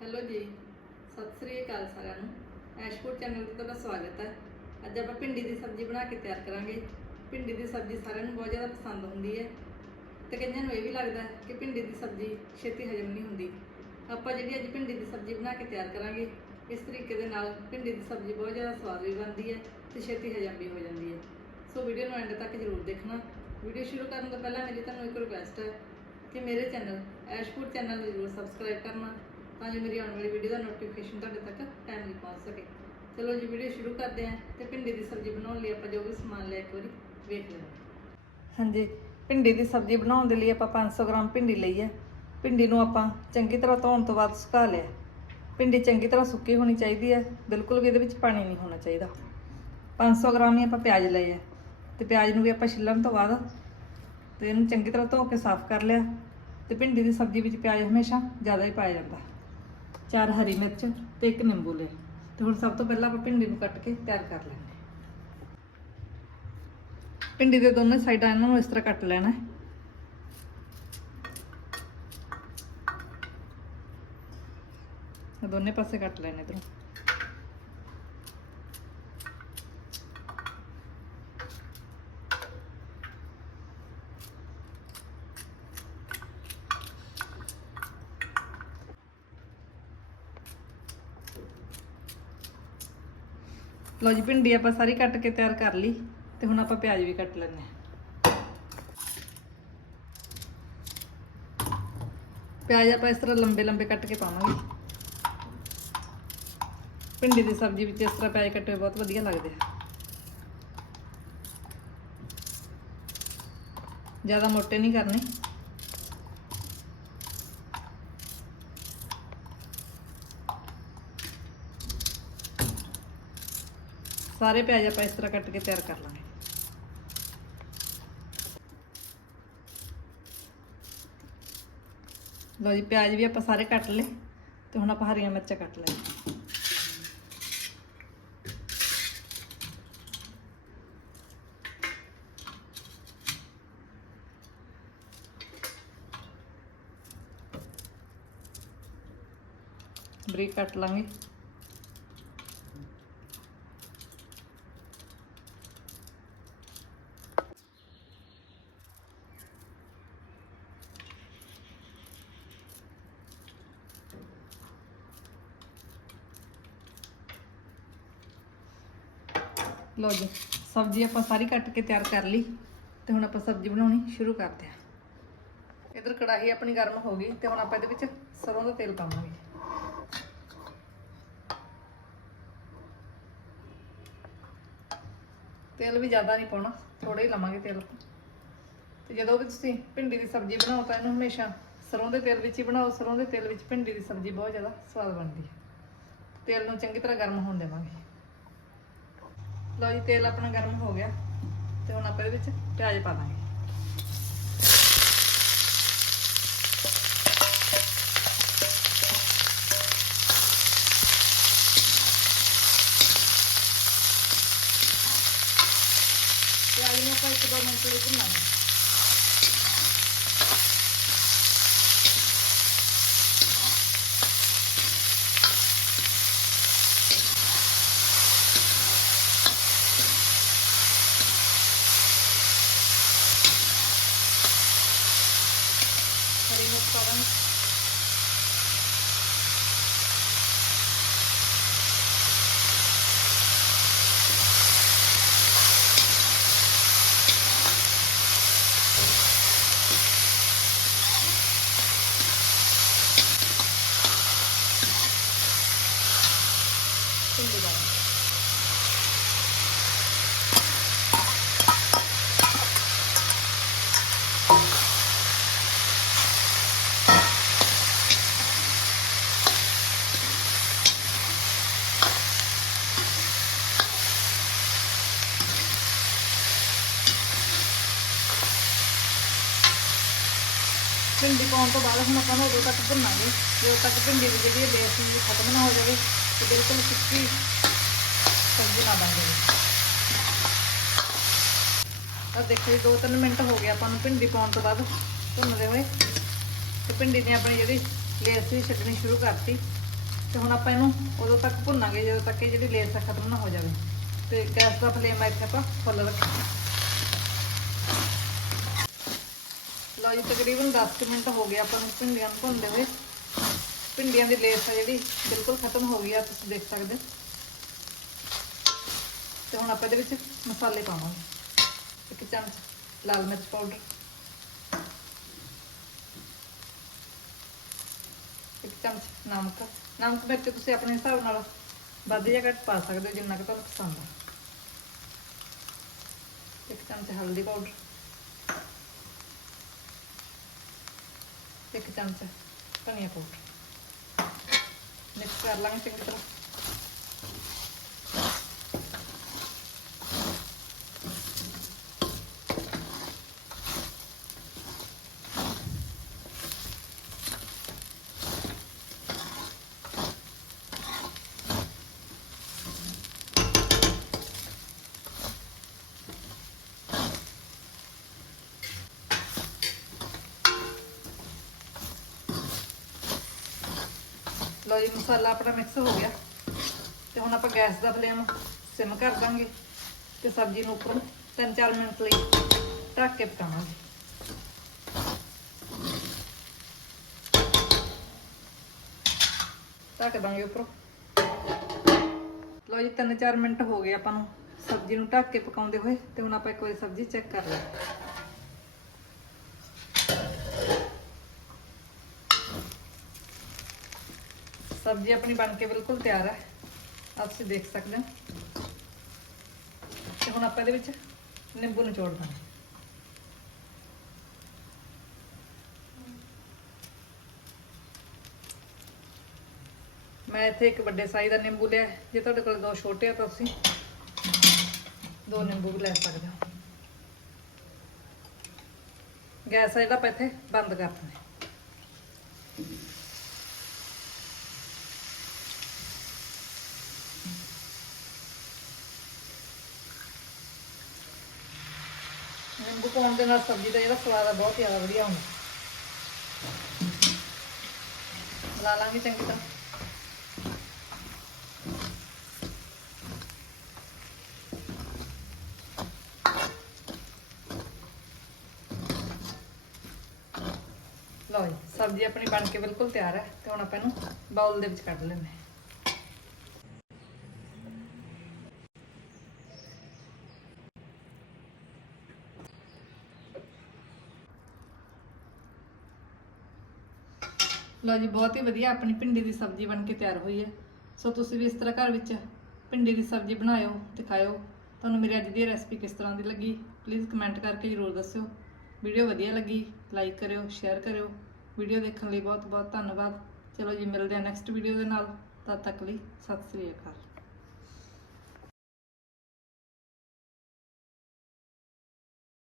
Hello ਜੀ, ਸਤਿ ਸ੍ਰੀ ਅਕਾਲ ਸਾਰਿਆਂ ਨੂੰ। ਐਸ਼ਪੁਰ ਚੈਨਲ ਤੇ ਤੁਹਾਡਾ ਸਵਾਗਤ ਹੈ। ਅੱਜ ਆਪਾਂ ਭਿੰਡੀ ਦੀ ਸਬਜ਼ੀ ਬਣਾ ਕੇ ਤਿਆਰ ਕਰਾਂਗੇ। ਭਿੰਡੀ ਦੀ ਸਬਜ਼ੀ ਸਾਰਿਆਂ ਨੂੰ ਬਹੁਤ ਜ਼ਿਆਦਾ ਪਸੰਦ ਹੁੰਦੀ ਹੈ। ਤੇ ਕਈਆਂ ਨੂੰ ਇਹ ਵੀ ਲੱਗਦਾ ਕਿ ਭਿੰਡੀ ਦੀ ਸਬਜ਼ੀ ਛੇਤੀ ਹਜਮ ਨਹੀਂ ਹੁੰਦੀ। ਆਪਾਂ ਜਿਹੜੀ ਅੱਜ ਭਿੰਡੀ ਦੀ ਸਬਜ਼ੀ ਬਣਾ ਕੇ ਤਿਆਰ ਕਰਾਂਗੇ, ਇਸ ਤਰੀਕੇ ਦੇ ਨਾਲ ਭਿੰਡੀ ਦੀ ਸਬਜ਼ੀ ਬਹੁਤ ਜ਼ਿਆਦਾ ਸਵਾਦ ਵੀ ਬਣਦੀ ਹੈ ਤੇ ਛੇਤੀ ਹਜਮ ਵੀ ਹੋ ਜਾਂਦੀ ਹੈ। ਸੋ ਵੀਡੀਓ ਨੂੰ ਐਂਡ ਤੱਕ ਜ਼ਰੂਰ ਦੇਖਣਾ। ਵੀਡੀਓ ਸ਼ੁਰੂ ਕਰਨ ਤੋਂ ਪਹਿਲਾਂ ਮੇਰੀ ਤੁਹਾਨੂੰ ਇੱਕ ਰਿਕੁਐਸਟ ਹੈ ਕਿ ਮੇਰੇ ਚੈਨਲ ਐਸ਼ਪੁਰ ਚੈਨਲ ਨੂੰ ਜ਼ਰੂਰ ਸਬਸਕ੍ਰਾਈਬ ਕਰਨਾ। ਤਾਂ ਜੋ ਮੇਰੀ ਆਉਣ ਵਾਲੀ ਵੀਡੀਓ ਦਾ ਨੋਟੀਫਿਕੇਸ਼ਨ ਤੁਹਾਡੇ ਤੱਕ ਟਾਈਮਲੀ ਪਹੁੰਚ ਸਕੇ। ਚਲੋ ਜੀ ਵੀਡੀਓ ਸ਼ੁਰੂ ਕਰਦੇ ਹਾਂ ਤੇ ਭਿੰਡੀ ਦੀ ਸਬਜ਼ੀ ਬਣਾਉਣ ਲਈ ਆਪਾਂ ਜੋ ਵੀ ਸਮਾਨ ਲਿਆ ਇੱਕ ਵਾਰੀ ਵੇਖ ਲੈਂਦੇ ਹਾਂਜੀ, ਭਿੰਡੀ ਦੀ ਸਬਜ਼ੀ ਬਣਾਉਣ ਦੇ ਲਈ ਆਪਾਂ 500 ਗ੍ਰਾਮ ਭਿੰਡੀ ਲਈ ਹੈ। ਭਿੰਡੀ ਨੂੰ ਆਪਾਂ ਚੰਗੀ ਤਰ੍ਹਾਂ ਧੋਣ ਤੋਂ ਬਾਅਦ ਸੁਕਾ ਲਿਆ। ਭਿੰਡੀ ਚੰਗੀ ਤਰ੍ਹਾਂ ਸੁੱਕੀ ਹੋਣੀ ਚਾਹੀਦੀ ਹੈ, ਬਿਲਕੁਲ ਵੀ ਇਹਦੇ ਵਿੱਚ ਪਾਣੀ ਨਹੀਂ ਹੋਣਾ ਚਾਹੀਦਾ। 500 ਗ੍ਰਾਮ ਹੀ ਆਪਾਂ ਪਿਆਜ਼ ਲਏ ਆ ਤੇ ਪਿਆਜ਼ ਨੂੰ ਵੀ ਆਪਾਂ ਛਿੱਲਣ ਤੋਂ ਬਾਅਦ ਤੇ ਇਹਨੂੰ ਚੰਗੀ ਤਰ੍ਹਾਂ ਧੋ ਕੇ ਸਾਫ਼ ਕਰ ਲਿਆ। ਤੇ ਭਿੰਡੀ ਦੀ ਸਬਜ਼ੀ ਵਿੱਚ ਪਿਆਜ਼ ਹਮੇਸ਼ਾ ਜ਼ਿਆਦਾ ਹੀ ਪਾਇਆ ਜਾਂਦਾ। ਚਾਰ ਹਰੀ ਮਿਰਚ ਤੇ ਇੱਕ ਨਿੰਬੂ ਲਿਆ ਤੇ ਹੁਣ ਸਭ ਤੋਂ ਪਹਿਲਾਂ ਆਪਾਂ ਭਿੰਡੀ ਨੂੰ ਕੱਟ ਕੇ ਤਿਆਰ ਕਰ ਲੈਂਦੇ ਭਿੰਡੀ ਦੇ ਦੋਨੇ ਸਾਈਡਾਂ ਇਹਨਾਂ ਨੂੰ ਇਸ ਤਰ੍ਹਾਂ ਕੱਟ ਲੈਣਾ ਦੋਨੇ ਪਾਸੇ ਕੱਟ ਲੈਣੇ ਇਧਰੋਂ। ਲਓ ਜੀ, ਭਿੰਡੀ ਆਪਾਂ ਸਾਰੀ ਕੱਟ ਕੇ ਤਿਆਰ ਕਰ ਲਈ ਤੇ ਹੁਣ ਆਪਾਂ ਪਿਆਜ਼ ਵੀ ਕੱਟ ਲੈਣੇ ਪਿਆਜ਼ ਆਪਾਂ ਇਸ ਤਰ੍ਹਾਂ ਲੰਬੇ ਲੰਬੇ ਕੱਟ ਕੇ ਪਾਵਾਂਗੇ। ਭਿੰਡੀ ਦੀ ਸਬਜ਼ੀ ਵਿੱਚ ਇਸ ਤਰ੍ਹਾਂ ਪਿਆਜ਼ ਕੱਟੇ ਬਹੁਤ ਵਧੀਆ ਲੱਗਦੇ ਆ। ਜ਼ਿਆਦਾ ਮੋਟੇ ਨਹੀਂ ਕਰਨੇ। ਸਾਰੇ ਪਿਆਜ਼ ਆਪਾਂ ਇਸ ਤਰ੍ਹਾਂ ਕੱਟ ਕੇ ਤਿਆਰ ਕਰ ਲਾਂਗੇ। ਲਓ ਜੀ, ਪਿਆਜ਼ ਵੀ ਆਪਾਂ ਸਾਰੇ ਕੱਟ ਲਏ ਤੇ ਹੁਣ ਆਪਾਂ ਹਰੀਆਂ ਮਿਰਚਾਂ ਕੱਟ ਲੈ ਬਰੀਕ ਕੱਟ ਲਾਂਗੇ। ਲਓ ਜੀ, ਸਬਜ਼ੀ ਆਪਾਂ ਸਾਰੀ ਕੱਟ ਕੇ ਤਿਆਰ ਕਰ ਲਈ ਤੇ ਹੁਣ ਆਪਾਂ ਸਬਜ਼ੀ ਬਣਾਉਣੀ ਸ਼ੁਰੂ ਕਰਦੇ ਹਾਂ। ਇਧਰ ਕੜਾਹੀ ਆਪਣੀ ਗਰਮ ਹੋ ਗਈ ਤੇ ਹੁਣ ਆਪਾਂ ਇਹਦੇ ਵਿੱਚ ਸਰੋਂ ਦਾ ਤੇਲ ਪਾਵਾਂਗੇ। ਤੇਲ ਵੀ ਜ਼ਿਆਦਾ ਨਹੀਂ ਪਾਉਣਾ ਥੋੜਾ ਹੀ ਲਵਾਂਗੇ ਤੇਲ ਤੇ ਜਦੋਂ ਵੀ ਤੁਸੀਂ ਭਿੰਡੀ ਦੀ ਸਬਜ਼ੀ ਬਣਾਓ ਤਾਂ ਇਹਨੂੰ ਹਮੇਸ਼ਾ ਸਰੋਂ ਦੇ ਤੇਲ ਵਿੱਚ ਹੀ ਬਣਾਓ, ਸਰੋਂ ਦੇ ਤੇਲ ਵਿੱਚ ਭਿੰਡੀ ਦੀ ਸਬਜ਼ੀ ਬਹੁਤ ਜ਼ਿਆਦਾ ਸਵਾਦ ਬਣਦੀ ਹੈ। ਤੇਲ ਨੂੰ ਚੰਗੀ ਤਰ੍ਹਾਂ ਗਰਮ ਹੋਣ ਦੇਵਾਂਗੇ। ਲਓ ਜੀ, ਤੇਲ ਆਪਣਾ ਗਰਮ ਹੋ ਗਿਆ ਤੇ ਹੁਣ ਆਪਾਂ ਇਹਦੇ ਵਿੱਚ ਪਿਆਜ਼ ਪਾ ਦਾਂਗੇ। ਪਿਆਜ਼ ਨੂੰ ਆਪਾਂ ਇੱਕ ਦੋ ਮਿੰਟ ਲਈ ਭੁੰਨਾਂਗੇ। ਹਰੀ ਮਿਰਚ ਪਾ ਦਾਂਗੇ ਭਿੰਡੀ ਦਾ ਭਿੰਡੀ ਪਾਉਣ ਤੋਂ ਬਾਅਦ ਹੁਣ ਆਪਾਂ ਨੂੰ ਉਦੋਂ ਤੱਕ ਭੁੰਨਾਂਗੇ। ਜਦੋਂ ਤੱਕ ਭਿੰਡੀ ਦੀ ਜਿਹੜੀ ਬੇਸ ਨੂੰ ਖਤਮ ਨਾ ਹੋ ਜਾਵੇ ਤੇ ਬਿਲਕੁਲ ਸੁੱਕੀ ਸਬਜ਼ੀ ਨਾ ਬਣ ਜਾਵੇ। ਤਾਂ ਦੇਖੋ ਜੀ 2-3 ਮਿੰਟ ਹੋ ਗਏ ਆਪਾਂ ਨੂੰ ਭਿੰਡੀ ਪਾਉਣ ਤੋਂ ਬਾਅਦ ਭੁੰਨਦੇ ਹੋਏ। ਤੇ ਭਿੰਡੀ ਨੇ ਆਪਣੀ ਜਿਹੜੀ ਲੇਸ ਵੀ ਛੱਡਣੀ ਸ਼ੁਰੂ ਕਰਤੀ। ਤੇ ਹੁਣ ਆਪਾਂ ਇਹਨੂੰ ਉਦੋਂ ਤੱਕ ਭੁੰਨਾਂਗੇ ਜਦੋਂ ਤੱਕ ਇਹ ਜਿਹੜੀ ਲੇਸ ਆ ਖਤਮ ਨਾ ਹੋ ਜਾਵੇ। ਤੇ ਗੈਸ ਦਾ ਫਲੇਮ ਇੱਥੇ ਆਪਾਂ ਫੁੱਲ ਰੱਖਾਂਗੇ ਲਓ ਜੀ ਤਕਰੀਬਨ 10 ਕੁ ਮਿੰਟ ਹੋ ਗਏ ਆਪਾਂ ਨੂੰ ਭਿੰਡੀਆਂ ਨੂੰ ਭੁੰਨਦੇ ਹੋਏ। ਭਿੰਡੀਆਂ ਦੀ ਲੇਸ ਆ ਜਿਹੜੀ, ਬਿਲਕੁਲ ਖਤਮ ਹੋ ਗਈ ਆ, ਤੁਸੀਂ ਦੇਖ ਸਕਦੇ ਹੋ। ਤੇ ਹੁਣ ਆਪਾਂ ਇਹਦੇ ਵਿੱਚ ਮਸਾਲੇ ਪਾਵਾਂਗੇ। ਇੱਕ ਚਮਚ ਲਾਲ ਮਿਰਚ ਪਾਊਡਰ। ਇੱਕ ਚਮਚ ਨਮਕ। ਨਮਕ ਮਿਰਚ ਤੁਸੀਂ ਆਪਣੇ ਹਿਸਾਬ ਨਾਲ ਵੱਧ ਜਾਂ ਘੱਟ ਪਾ ਸਕਦੇ ਹੋ, ਜਿੰਨਾ ਕੁ ਤੁਹਾਨੂੰ ਪਸੰਦ ਆ। ਇੱਕ ਚਮਚ ਹਲਦੀ ਪਾਊਡਰ। ਇੱਕ ਚਮਚ ਧਨੀਆ ਪਾਊਡਰ ਮਿਕਸ ਕਰ ਲਾਂਗੇ ਚੰਗੀ ਤਰ੍ਹਾਂ ਲਓ ਮਸਾਲਾ ਆਪਣਾ ਮਿਕਸ ਹੋ ਗਿਆ। ਤੇ ਹੁਣ ਆਪਾਂ ਗੈਸ ਦਾ ਫਲੇਮ ਸਿਮ ਕਰ ਦਾਂਗੇ ਤੇ ਸਬਜ਼ੀ ਨੂੰ ਉੱਪਰੋਂ 3-4 ਮਿੰਟ ਲਈ ਢੱਕ ਕੇ ਪਕਾਵਾਂਗੇ। ਢੱਕ ਦਾਂਗੇ ਉੱਪਰੋਂ। ਲਓ ਜੀ 3-4 ਮਿੰਟ ਹੋ ਗਏ ਆਪਾਂ ਨੂੰ ਸਬਜ਼ੀ ਨੂੰ ਢੱਕ ਕੇ ਪਕਾਉਂਦੇ ਹੋਏ ਤੇ ਹੁਣ ਆਪਾਂ ਇੱਕ ਵਾਰੀ ਸਬਜ਼ੀ ਚੈੱਕ ਕਰ ਲਈ ਸਬਜ਼ੀ ਆਪਣੀ ਬਣ ਕੇ ਬਿਲਕੁਲ ਤਿਆਰ ਹੈ। ਆਪ ਤੁਸੀਂ ਦੇਖ ਸਕਦੇ ਹੋ। ਤੇ ਹੁਣ ਆਪਾਂ ਇਹਦੇ ਵਿੱਚ ਨਿੰਬੂ ਨਿਚੋੜ ਦਾਂਗੇ। ਮੈਂ ਇੱਥੇ ਇੱਕ ਵੱਡੇ ਸਾਈਜ਼ ਦਾ ਨਿੰਬੂ ਲਿਆ ਜੇ ਤੁਹਾਡੇ ਕੋਲ ਦੋ ਛੋਟੇ ਆ ਤਾਂ ਤੁਸੀਂ ਦੋ ਨਿੰਬੂ ਵੀ ਲੈ ਸਕਦੇ ਹੋ। ਗੈਸ ਆ ਜਿਹੜਾ ਆਪਾਂ ਇੱਥੇ ਬੰਦ ਕਰ ਦਿੰਦੇ ਨਿੰਬੂ ਪਾਉਣ ਦੇ ਨਾਲ ਸਬਜ਼ੀ ਦਾ ਜਿਹੜਾ ਸਵਾਦ ਆ, ਬਹੁਤ ਜ਼ਿਆਦਾ ਵਧੀਆ ਹੁੰਦਾ। ਲਾ ਲਾਂਗੇ ਚੰਗੀ ਤਰ੍ਹਾਂ। ਲਓ ਜੀ, ਸਬਜ਼ੀ ਆਪਣੀ ਬਣ ਕੇ ਬਿਲਕੁਲ ਤਿਆਰ ਹੈ, ਤੇ ਹੁਣ ਆਪਾਂ ਇਹਨੂੰ ਬਾਉਲ ਦੇ ਵਿੱਚ ਕੱਢ ਲੈਂਦੇ ਹਾਂ। ਲਓ ਜੀ, ਬਹੁਤ ਹੀ ਵਧੀਆ ਆਪਣੀ ਭਿੰਡੀ ਦੀ ਸਬਜ਼ੀ ਬਣ ਕੇ ਤਿਆਰ ਹੋਈ ਹੈ। ਸੋ ਤੁਸੀਂ ਵੀ ਇਸ ਤਰ੍ਹਾਂ ਘਰ ਵਿੱਚ ਭਿੰਡੀ ਦੀ ਸਬਜ਼ੀ ਬਣਾਇਓ ਤੇ ਖਾਇਓ। ਤੁਹਾਨੂੰ ਮੇਰੀ ਅੱਜ ਦੀ ਰੈਸਪੀ ਕਿਸ ਤਰ੍ਹਾਂ ਦੀ ਲੱਗੀ ਪਲੀਜ਼ ਕਮੈਂਟ ਕਰਕੇ ਜ਼ਰੂਰ ਦੱਸਿਓ। ਵੀਡੀਓ ਵਧੀਆ ਲੱਗੀ ਲਾਈਕ ਕਰਿਓ ਸ਼ੇਅਰ ਕਰਿਓ। ਵੀਡੀਓ ਦੇਖਣ ਲਈ ਬਹੁਤ ਬਹੁਤ ਧੰਨਵਾਦ। ਚਲੋ ਜੀ, ਮਿਲਦੇ ਹਾਂ ਨੈਕਸਟ ਵੀਡੀਓ ਦੇ ਨਾਲ। ਤਦ ਤੱਕ ਲਈ ਸਤਿ ਸ੍ਰੀ ਅਕਾਲ।